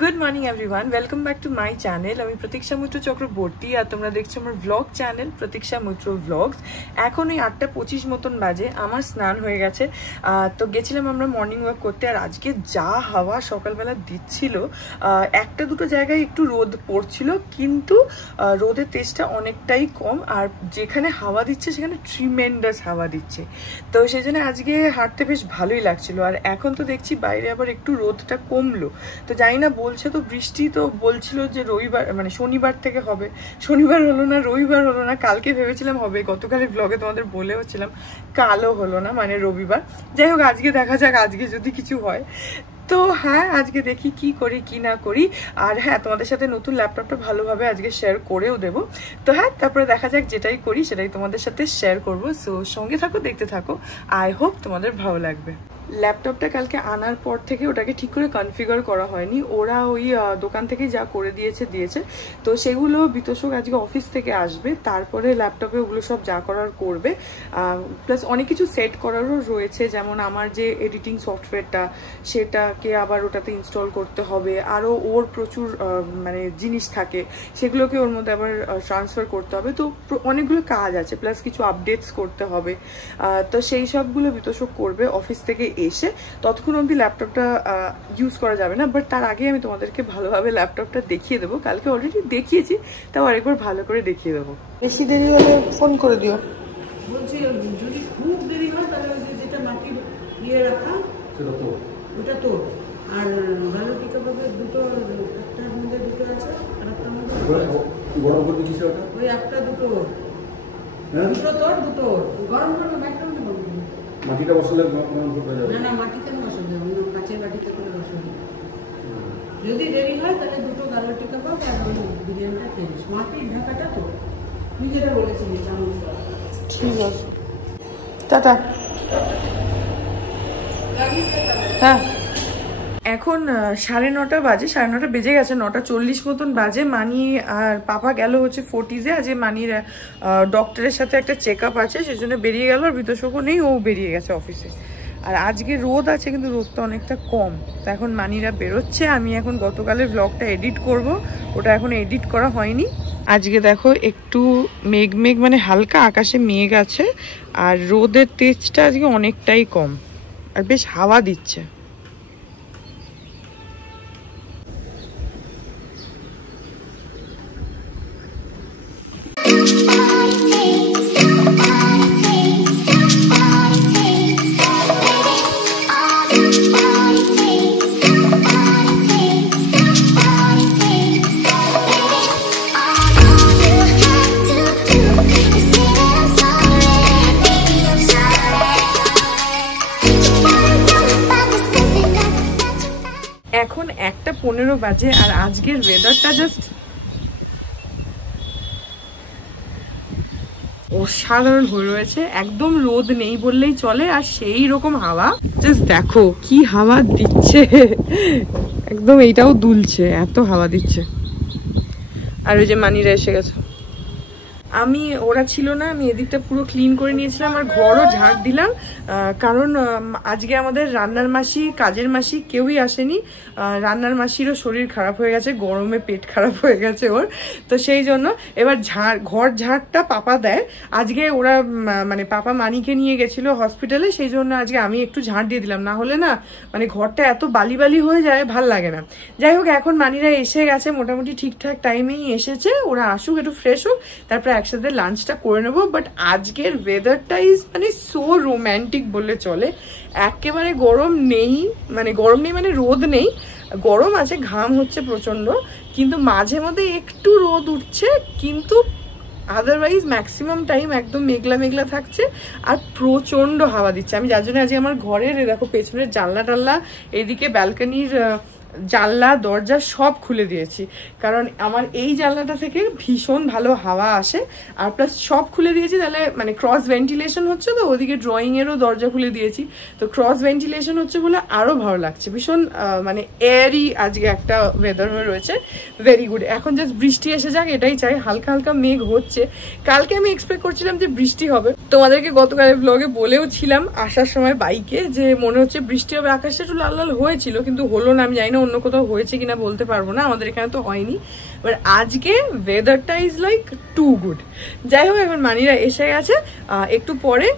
Good morning everyone, welcome back to my channel. আমি প্রতীক্ষা মৈত্র চক্রবর্তী আর তোমরা দেখছো আমার ব্লগ চ্যানেল প্রতীক্ষা মৈত্র ব্লগস। এখন ওই 8:25 মতন বাজে, আমার স্নান হয়ে গেছে। তো গেছিলাম আমরা মর্নিং ওয়াক করতে। আর আজকে যা হাওয়া সকালবেলা দিচ্ছিল, একটা দুটো জায়গায় একটু রোদ পড়ছিল, কিন্তু রোদের তেজটা অনেকটাই কম। আর যেখানে হাওয়া দিচ্ছে সেখানে ট্রিমেন্ডাস হাওয়া দিচ্ছে, তো সেই জন্য আজকে হাঁটতে বেশ ভালোই লাগছিল। আর এখন তো দেখছি বাইরে আবার একটু রোদটা কমলো, তো জানি না, বলছে তো বৃষ্টি, তো বলছিল যে রবিবার মানে শনিবার থেকে হবে। শনিবার হলো না, রবিবার হলো না, কালকে ভেবেছিলাম হবে, গতকালের ব্লগে তোমাদের বলেও ছিলাম, কালও হলো না, মানে রবিবার। যাই হোক, আজকে দেখা যাক আজকে যদি কিছু হয়। তো হ্যাঁ, আজকে দেখি কি করি কি না করি। আর হ্যাঁ, তোমাদের সাথে নতুন ল্যাপটপটা ভালোভাবে আজকে শেয়ার করেও দেবো। তো হ্যাঁ, তারপরে দেখা যাক, যেটাই করি সেটাই তোমাদের সাথে শেয়ার করবো। সো সঙ্গে থাকো, দেখতে থাকো, আই হোপ তোমাদের ভালো লাগবে। ল্যাপটপটা কালকে আনার পর থেকে ওটাকে ঠিক করে কনফিগার করা হয়নি, ওরা ওই দোকান থেকে যা করে দিয়েছে। তো সেগুলো বিতোষক আজকে অফিস থেকে আসবে, তারপরে ল্যাপটপে ওগুলো সব যা করার করবে। প্লাস অনেক কিছু সেট করারও রয়েছে, যেমন আমার যে এডিটিং সফটওয়্যারটা, সেটাকে আবার ওটাতে ইনস্টল করতে হবে। আরও ওর প্রচুর মানে জিনিস থাকে, সেগুলোকে ওর মধ্যে আবার ট্রান্সফার করতে হবে। তো অনেকগুলো কাজ আছে, প্লাস কিছু আপডেটস করতে হবে। তো সেই সবগুলো বিতোষক করবে অফিস থেকে এসে। ততক্ষণ অবধি ল্যাপটপটা ইউজ করা যাবে না, বাট তার আগে আমি তোমাদেরকে ভালোভাবে ল্যাপটপটা দেখিয়ে দেবো। কালকে অলরেডি দেখিয়েছি, তাও আরেকবার ভালো করে দেখিয়ে দেবো। বেশি দেরি হলে ফোন করে দিও। বলছি যদি খুব দেরি হয় তাহলে ওই যেটা মাটির ইয়ে রাখা ওটা তো, আর ভালো টিকা পাবে দুটো, একটার মধ্যে দুটো আছে আর একটার মধ্যে ওই একটা দুটো, দুটো তোর দুটো গরম করবে, একটা মধ্যে বলবে মাটিটা বসালে না মাটিতে বসাবে, অন্য কাঁচের বাটিতে করে বসাবে। যদি দেরি হয় তাহলে দুটো গালো টিকা পাবে আর ওই বিরিয়ানিটা খেয়ে মাটির ঢাকাটা তো তুই যেটা বলেছিলি চামচ। ঠিক আছে, টাটা। হ্যাঁ, এখন 9:30 বাজে, 9:30 বেজে গেছে, 9:40 মতন বাজে। মানি আর পাপা গেল হচ্ছে ফোর্টিজে। আজকে মানির ডক্টরের সাথে একটা চেক আপ আছে, সেজন্য বেরিয়ে গেল। আর বিতোষকও নেই, ও বেরিয়ে গেছে অফিসে। আর আজকে রোদ আছে, কিন্তু রোদটা অনেকটা কম। তো এখন মানিরা বেরোচ্ছে, আমি এখন গতকালের ব্লগটা এডিট করব, ওটা এখন এডিট করা হয়নি। আজকে দেখো একটু মেঘ মানে হালকা আকাশে মেঘ আছে, আর রোদের তেজটা আজকে অনেকটাই কম, আর বেশ হাওয়া দিচ্ছে। এখন 1:15 বাজে, আর আজকের ওয়েদারটা জাস্ট অসাধারণ হয়ে রয়েছে। একদম রোদ নেই বললেই চলে, আর সেই রকম হাওয়া। জাস্ট দেখো কি হাওয়া দিচ্ছে, একদম এইটাও দুলছে, এত হাওয়া দিচ্ছে। আর ওই যে মানিরা এসে গেছে। ওরা ছিল না, আমি এদিকটা পুরো ক্লিন করে নিয়েছিলাম, আর ঘরও ঝাড় দিলাম। কারণ আজকে আমাদের রান্নার মাসি, কাজের মাসি কেউই আসেনি। রান্নার মাসিরও শরীর খারাপ হয়ে গেছে, গরমে পেট খারাপ হয়ে গেছে ওর। তো সেই জন্য এবার ঘর ঝাড়টা পাপা দেয়। আজকে ওরা মানে পাপা মানিকে নিয়ে গেছিল হসপিটালে, সেই জন্য আজকে আমি একটু ঝাড় দিয়ে দিলাম। না হলে না, মানে ঘরটা এত বালি হয়ে যায়, ভাল লাগে না। যাই হোক, এখন মানিরা এসে গেছে, মোটামুটি ঠিকঠাক টাইমেই এসেছে। ওরা আসুক, একটু ফ্রেশ হোক, তারপরে একসাথে লাঞ্চটা করে নেবো। বাট আজকের ওয়েদারটা ইজ মানে সো রোম্যান্টিক বললে চলে। একেবারে গরম নেই, মানে রোদ নেই, গরম আছে, ঘাম হচ্ছে প্রচন্ড, কিন্তু মাঝে মধ্যে একটু রোদ উঠছে, কিন্তু আদারওয়াইজ ম্যাক্সিমাম টাইম একদম মেঘলা থাকছে, আর প্রচন্ড হাওয়া দিচ্ছে। আমি যার জন্য আজকে আমার ঘরের দেখো পেছনের জানলা টাল্লা, এদিকে ব্যালকনির জানলা দরজা সব খুলে দিয়েছি, কারণ আমার এই জানলাটা থেকে ভীষণ ভালো হাওয়া আসে। আর প্লাস সব খুলে দিয়েছি, তাহলে মানে ক্রস ভেন্টিলেশন হচ্ছে। তো ওদিকে ড্রয়িং এরও দরজা খুলে দিয়েছি, তো ক্রস ভেন্টিলেশন হচ্ছে বলে আরো ভালো লাগছে। ভীষণ মানে এয়ারি আজকে একটা ওয়েদার হয়ে রয়েছে, ভেরি গুড। এখন জাস্ট বৃষ্টি এসে যাক, এটাই চাই। হালকা হালকা মেঘ হচ্ছে, কালকে আমি এক্সপেক্ট করছিলাম যে বৃষ্টি হবে। তোমাদেরকে গতকালের ব্লগে বলেও ছিলাম আসার সময় বাইকে, যে মনে হচ্ছে বৃষ্টি হবে, আকাশটা একটু লাল লাল হয়েছিল, কিন্তু হলো না। আমি জানি না অন্য কোথাও হয়েছে কিনা বলতে পারবো না, আমাদের এখানে তো হয়নি। বাট আজকে ওয়েদারটা ইজ লাইক টু গুড। যাই হোক, এখন মানিরা এসে গেছে, একটু পরে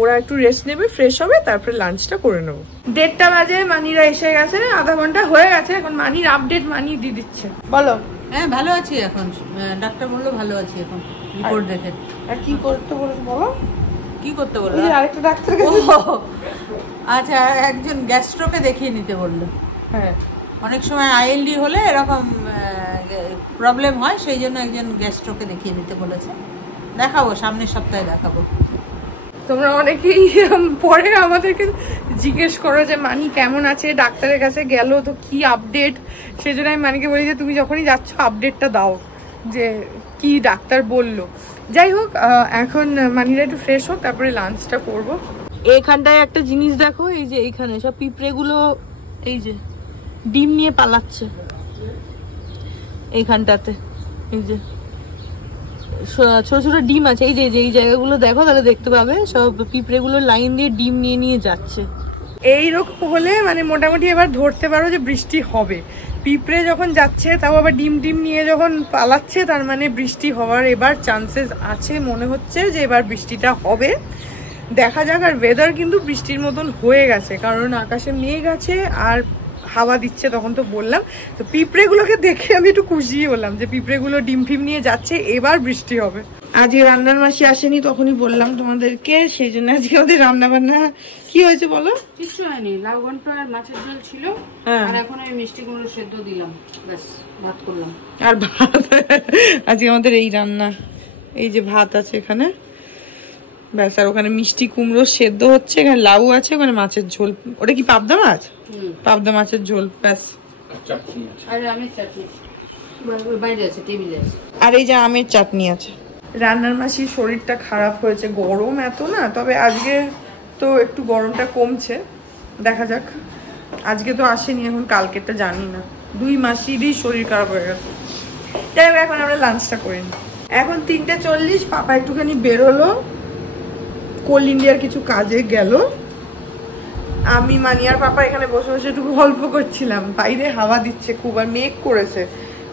ওরা একটু রেস্ট নেবে, ফ্রেশ হবে, তারপরে লাঞ্চটা করে নেবো। 1:30 বাজে, মানিরা এসে গেছে, আধা ঘন্টা হয়ে গেছে। এখন মানির আপডেট মানি দিয়ে দিচ্ছে। বলো। হ্যাঁ ভালো আছি এখন, ডাক্তার বললো ভালো আছি এখন রিপোর্ট দেখে। আর কি করতে বলেছে বলো? কি করতে বললো? আরেকটা ডাক্তার, আচ্ছা একজন গ্যাস্ট্রোকে দেখিয়ে নিতে বললো। হ্যাঁ, অনেক সময় আইএলডি হলে এরকম প্রবলেম হয়, সেই জন্য একজন গ্যাস্ট্রোকে দেখিয়ে নিতে বলেছে। দেখাবো, সামনের সপ্তাহে দেখাবো। তোমরা অনেকেই পরে আমাদেরকে জিজ্ঞেস করো যে মানি কেমন আছে, ডাক্তারের কাছে গেল তো কি আপডেট। সেই জন্য আমি মানিকে বলি যে তুমি যখনই যাচ্ছ আপডেটটা দাও যে কি ডাক্তার বললো। যাই হোক, এখন মানিরা একটু ফ্রেশ হোক, তারপরে লাঞ্চটা করব। এইখানটায় একটা জিনিস দেখো, এই যে এইখানে সব পিঁপড়েগুলো এই যে ডিম নিয়ে পালাচ্ছে এইখানটাতে। এই যে ছোট ছোট ডিম আছে, এই যে এই জায়গাগুলো দেখো, তাহলে দেখতে পাবে সব পিঁপড়েগুলো লাইন দিয়ে ডিম নিয়ে নিয়ে যাচ্ছে। এইরকম হলে মানে মোটামুটি এবার ধরতে পারো যে বৃষ্টি হবে। পিঁপড়ে যখন যাচ্ছে, তাও আবার ডিম নিয়ে যখন পালাচ্ছে, তার মানে বৃষ্টি হওয়ার এবার চান্সেস আছে। মনে হচ্ছে যে এবার বৃষ্টিটা হবে, দেখা যাক। আর ওয়েদার কিন্তু বৃষ্টির মতন হয়ে গেছে, কারণ আকাশে মেঘ আছে আর হাওয়া দিচ্ছে, তখন তো বললাম। তো পিঁপড়েগুলোকে দেখে আমি একটু খুশি হলাম যে পিঁপড়েগুলো ডিম নিয়ে যাচ্ছে, এবার বৃষ্টি হবে। আজকে রান্নার মাসি আসেনি, তখনই বললাম তোমাদেরকে, সেই জন্য আজকে আমাদের রান্না বান্না কি হয়েছে বলো? কিছু হয়নি, লাউ ঘন্ট আর মাছের ঝোল ছিল, আর এখন আমি মিষ্টি কুমড়ো সেদ্ধ দিলাম, ব্যাস ভাত করলাম। আর ভাত আজকে আমাদের এই রান্না, এই যে ভাত আছে এখানে, ব্যাস। আর ওখানে মিষ্টি কুমড়ো সেদ্ধ হচ্ছে, এখানে লাউ আছে, ওখানে মাছের ঝোল। ওটা কি পাবদা মাছ? পাবদা মাছের ঝোল, ব্যাস। আর আমের চাটনি বাইরে আছে, টেবিলে আছে। আর এই যে আমের চাটনি আছে। রান্নার মাসির শরীরটা খারাপ হয়েছে, গরম এত না, তবে আজকে তো একটু গরমটা কমছে, দেখা যাক। আজকে তো আসেনি, এখন কালকেরটা জানি না। 2 মাসেরই শরীর খারাপ হয়ে গেছে। যাই হোক, এখন আমরা লাঞ্চটা করে নিই। এখন 3:40, পাপা একটুখানি বেরোলো, কোল ইন্ডিয়ার কিছু কাজে গেল। আমি মানি আর পাপা এখানে বসে বসে একটু গল্প করছিলাম। বাইরে হাওয়া দিচ্ছে খুব, আর মেঘ করেছে,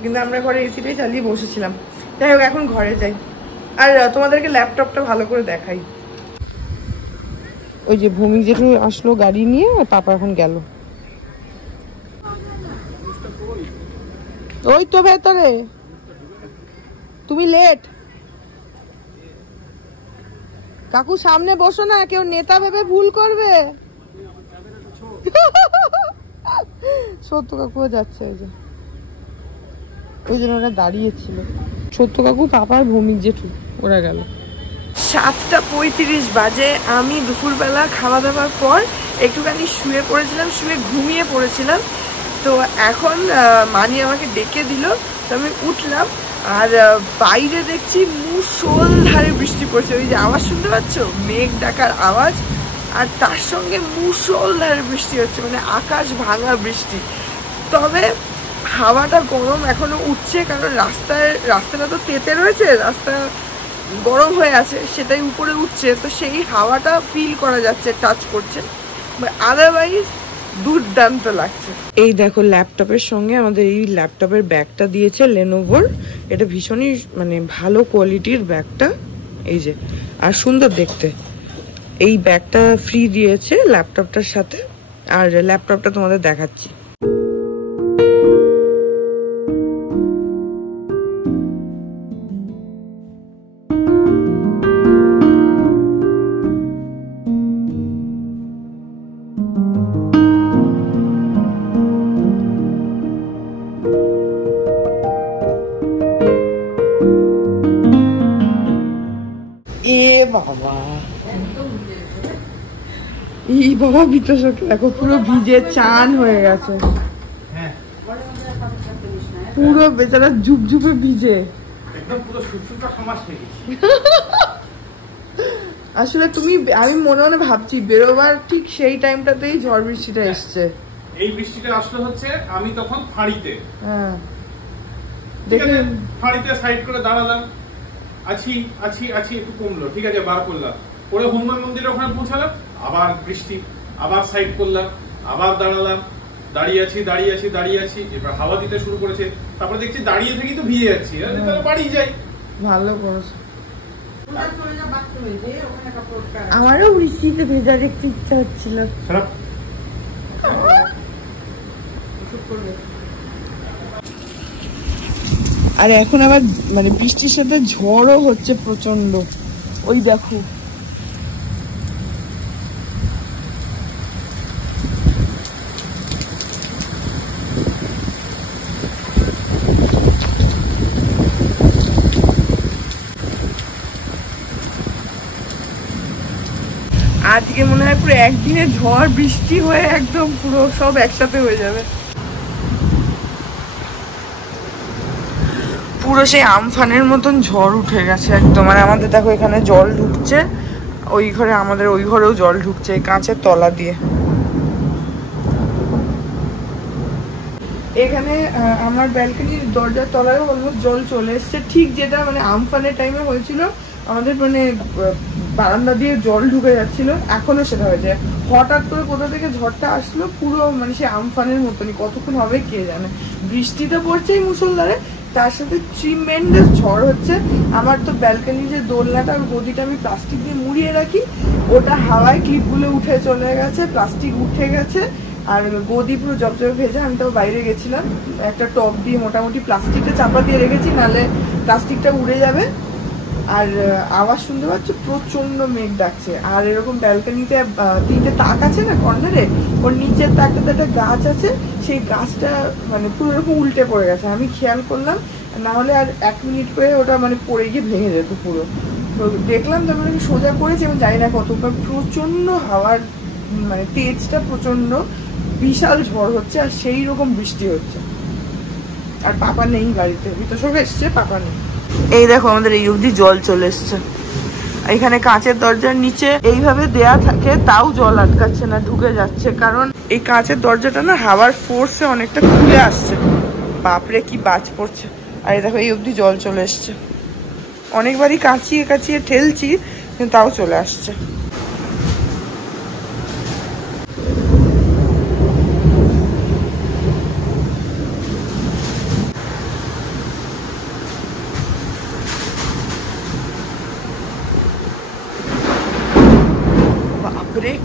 কিন্তু আমরা ঘরে এসিটাই চালিয়ে বসেছিলাম। যাই হোক, এখন ঘরে যাই, আর তোমাদেরকে ল্যাপটপটা ভালো করে দেখাই। ওই যে ভূমি জেঠু আসলো গাড়ি নিয়ে, আর পাপা এখন গেল। ওই তো ভেতরে, তুমি লেট। কাকু সামনে বসো না, কেউ নেতা ভেবে ভুল করবে। সত্য কাকুও যাচ্ছে, ওই জন্য ওরা দাঁড়িয়েছিল। সত্য কাকু, পাপার ভৌমিক জেঠু ওরা গেল। 7:35 বাজে। আমি দুপুরবেলা খাওয়া দাওয়ার পর একটুখানি শুয়ে পড়েছিলাম, শুয়ে ঘুমিয়ে পড়েছিলাম। তো এখন মানি আমাকে ডেকে দিল, তো আমি উঠলাম, আর বাইরে দেখছি মুষলধারে বৃষ্টি পড়ছে। ওই যে আওয়াজ শুনতে পাচ্ছ, মেঘ ডাকার আওয়াজ, আর তার সঙ্গে মুষলধারে বৃষ্টি হচ্ছে, মানে আকাশ ভাঙা বৃষ্টি। তবে হাওয়াটা গরম এখনো উঠছে, কারণ রাস্তাটা তো তেতে রয়েছে, রাস্তা গরম হয়ে আছে, সেটাই উপরে উঠছে, তো সেই হাওয়াটা ফিল করা যাচ্ছে, টাচ করছে। বাট আদারওয়াইজ দুর্দান্ত লাগছে। এই দেখো, ল্যাপটপের সঙ্গে আমাদের এই ল্যাপটপের ব্যাগটা দিয়েছে লেনোভোর। এটা ভীষণই মানে ভালো কোয়ালিটির ব্যাগটা, এই যে, আর সুন্দর দেখতে। এই ব্যাগটা ফ্রি দিয়েছে ল্যাপটপটার সাথে, আর ল্যাপটপটা তোমাদের দেখাচ্ছি। এই বাবা, বিতোষকে দেখো পুরো ভিজে চান হয়ে গেছে, পুরো বেচারা ঝুপঝুপে ভিজে। আসলে তুমি, আমি মনে মনে ভাবছি বেরোবার ঠিক সেই টাইমটাতেই ঝড় বৃষ্টিটা এসছে। এই বৃষ্টিটা আসলে হচ্ছে আমি তখন ফাঁড়িতে, হ্যাঁ, দেখে ফাঁড়িতে সাইড করে দাঁড়ালাম, আছি আছি আছি, একটু কমলো, ঠিক আছে, বার করলাম, পরে হনুমান মন্দিরের ওখানে পৌঁছালাম, আবার বৃষ্টি, আবার সাইড করলাম, আবার দাঁড়ালাম, দাঁড়িয়ে আছি, এবার হাওয়া দিতে শুরু করেছে, তারপরে দেখছি দাঁড়িয়ে থেকে তো ভিজে যাচ্ছি, তাহলে বাড়ি যাই। ভালো করেছো। আমারও বৃষ্টিতে ভেজা দেখতে ইচ্ছা হচ্ছিল। আর এখন আবার মানে বৃষ্টির সাথে ঝড়ও হচ্ছে প্রচন্ড, ওই দেখো। আজকে মনে হয় পুরো একদিনে ঝড় বৃষ্টি হয়ে একদম পুরো সব একসাথে হয়ে যাবে। পুরো সেই আমফানের মতন ঝড় উঠে গেছে একদম। আর আমাদের দেখো এখানে জল ঢুকছে, ওই ঘরে, আমাদের ওই ঘরেও জল ঢুকছে কাঁচের তলা দিয়ে। এখানে আমার ব্যালকনির দরজার তলায় অলমোস্ট জল চলে এসছে, ঠিক যেটা মানে আমফানের টাইমে হয়েছিল আমাদের, মানে বারান্দা দিয়ে জল ঢুকে যাচ্ছিল, এখনো সেটা হয়েছে। হঠাৎ করে কোথা থেকে ঝড়টা আসলো, পুরো মানে সে আমফানের মতনই, কতক্ষণ হবে কে জানে। বৃষ্টিটা পড়ছেই মুষলধারে, তার সাথে ট্রিমেন্ডাস ঝড় হচ্ছে। আমার তো ব্যালকনির যে দোলনাটা, গদিটা আমি প্লাস্টিক দিয়ে মুড়িয়ে রাখি, ওটা হাওয়ায় ক্লিপগুলো উঠে চলে গেছে, প্লাস্টিক উঠে গেছে, আর গদি পুরো জবজবে ভেজা। আমি তো বাইরে গেছিলাম, একটা টপ দিয়ে মোটামুটি প্লাস্টিকটা চাপা দিয়ে রেখেছি, নাহলে প্লাস্টিকটা উড়ে যাবে। আর আওয়াজ শুনতে পাচ্ছ, প্রচন্ড মেঘ ডাকছে। আর এরকম ব্যালকনিতে 3টে তাক আছে না কর্নারে, ওর নিচের তাকটাতে একটা গাছ আছে, সেই গাছটা মানে পুরো এরকম উল্টে পড়ে গেছে। আমি খেয়াল করলাম, না হলে আর 1 মিনিট করে ওটা মানে পড়ে গিয়ে ভেঙে যেত পুরো। তো দেখলাম, তারপরে আমি সোজা করেছি, আমি জানি না কত, প্রচন্ড হাওয়ার মানে তেজটা প্রচন্ড, বিশাল ঝড় হচ্ছে, আর সেই রকম বৃষ্টি হচ্ছে। আর পাপা নেই বাড়িতে, বিতোষক এসছে, পাপা নেই। এই দেখো আমাদের এই অবধি জল চলে এসছে। এখানে কাঁচের দরজার নিচে এইভাবে দেয়া থাকে, তাও জল আটকাচ্ছে না, ঢুকে যাচ্ছে, কারণ এই কাঁচের দরজাটা না হাওয়ার ফোর্সে অনেকটা খুলে আসছে। বাপরে কি বাজ পড়ছে। আর এই দেখো এই অবধি জল চলে এসছে, অনেকবারই কাঁচিয়ে কাঁচিয়ে ঠেলছি, কিন্তু তাও চলে আসছে।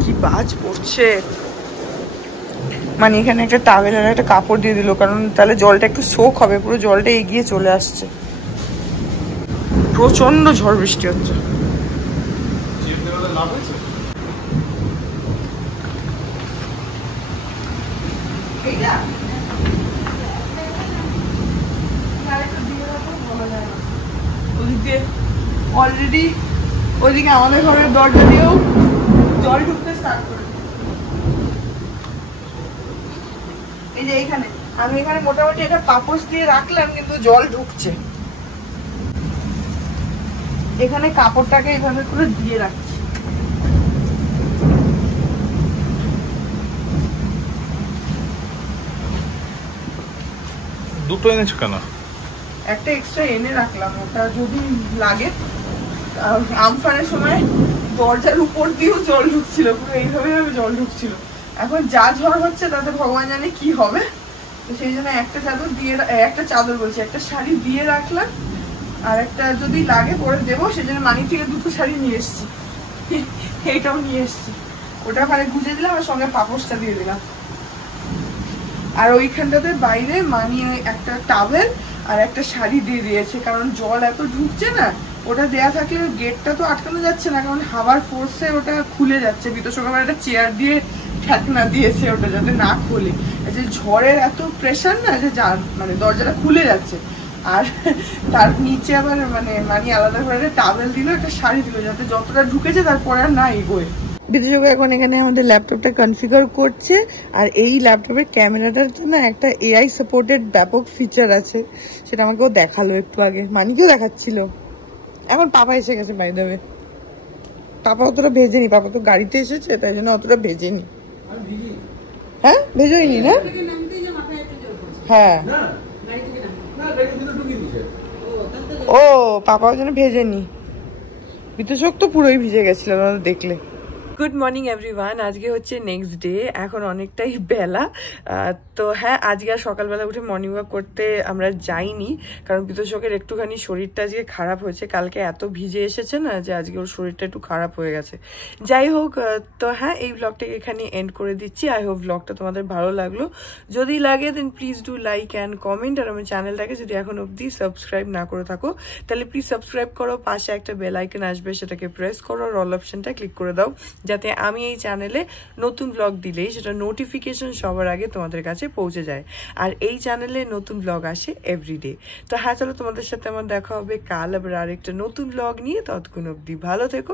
কি বাজ পড়ছে, মানে এখানে একটা টাওয়েল আর একটা কাপড় দিয়ে দিল, কারণ তাহলে জলটা একটু সোক হবে। পুরো জলটা এগিয়ে চলে আসছে, প্রচন্ড ঝড় বৃষ্টি হচ্ছে। অলরেডি ওইদিকে আমাদের ঘরের দরজা দিয়েও জল ঢুকতে স্টার্ট করে। এই যে এইখানে আমি এখানে মোটামুটি এটা পাপোশ দিয়ে রাখলাম, কিন্তু জল ঢুকছে। এখানে কাপড়টাকে এইভাবে করে দিয়ে রাখছি। দুটো এনেছো কেন? একটা এক্সট্রা এনে রাখলাম, ওটা যদি লাগে। আমফানের সময় দরজার উপর দিয়েও জল ঢুকছিল, পুরো এইভাবে জল ঢুকছিল। এখন যা ঝড় হচ্ছে তাতে ভগবান জানে কি হবে। তো সেই জন্য একটা চাদর বলছি, একটা শাড়ি দিয়ে রাখলাম, আর একটা যদি লাগে পরে দেবো। সেই জন্য মানি থেকে 2টো শাড়ি নিয়ে এসছি, এইটাও নিয়ে এসছি। ওটা মানে গুজে দিলাম, আর সঙ্গে পাপোশটা দিয়ে দিলাম। আর ওইখানটাতে বাইরে মানি একটা টাওয়েল আর একটা শাড়ি দিয়ে দিয়েছে, কারণ জল এত ঢুকছে না। ওটা দেয়া থাকলে গেটটা তো আটকানো যাচ্ছে না, কারণ হাওয়ার ফোর্সে ওটা খুলে যাচ্ছে। বিতোষক আবার একটা চেয়ার দিয়ে ঠেকনা দিয়েছে ওটা যাতে না খোলে। যে ঝড়ের এত প্রেশার না, যে মানে দরজাটা খুলে যাচ্ছে। আর তার নিচে আবার মানে মানি আলাদা করে একটা টাওয়েল দিল, একটা শাড়ি দিল, যাতে যতটা ঢুকেছে তারপরে আর না এগোয়। বিতোষক এখন এখানে আমাদের ল্যাপটপটা কনফিগার করছে। আর এই ল্যাপটপের ক্যামেরাটার জন্য একটা এআই সাপোর্টেড ব্যাপক ফিচার আছে, সেটা আমাকেও দেখালো একটু আগে, মানিকেও দেখাচ্ছিল। এখন পাপা এসে গেছে বাই দ্য ওয়ে। পাপা অতটা ভেজেনি, পাপা তো গাড়িতে এসেছে, তাই জন্য অতটা ভেজেনি। হ্যাঁ ভেজোইনি না? হ্যাঁ ও পাপা ওই জন্য ভেজেনি। বিতোষক তো পুরোই ভিজে গেছিল দেখলে। Good morning everyone. আজকে হচ্ছে নেক্সট ডে, এখন অনেকটাই বেলা। তো হ্যাঁ, আজকে আর সকালবেলা উঠে মর্নিং ওয়াক করতে আমরা যাইনি, কারণ বিতোষকের একটুখানি শরীরটা আজকে খারাপ হয়েছে। কালকে এত ভিজে এসেছে না যে আজকে ওর শরীরটা একটু খারাপ হয়ে গেছে। যাই হোক, তো হ্যাঁ, এই ব্লগটাকে এখানে এন্ড করে দিচ্ছি। আই হোপ ব্লগটা তোমাদের ভালো লাগলো। যদি লাগে then please do like and comment. আর আমার চ্যানেলটাকে যদি এখন অবধি সাবস্ক্রাইব না করে থাকো তাহলে প্লিজ সাবস্ক্রাইব করো। পাশে একটা বেল আইকন আসবে, সেটাকে প্রেস করো, আর অল অপশনটা ক্লিক করে দাও, যাতে আমি এই চ্যানেলে নতুন ব্লগ দিলেই সেটা নোটিফিকেশন সবার আগে তোমাদের কাছে পৌঁছে যায়। আর এই চ্যানেলে নতুন ব্লগ আসে এভরিডে। তো হ্যাঁ, চলো, তোমাদের সাথে আমার দেখা হবে কাল আবার আরেকটা নতুন ব্লগ নিয়ে। ততক্ষণ অবধি ভালো থেকো।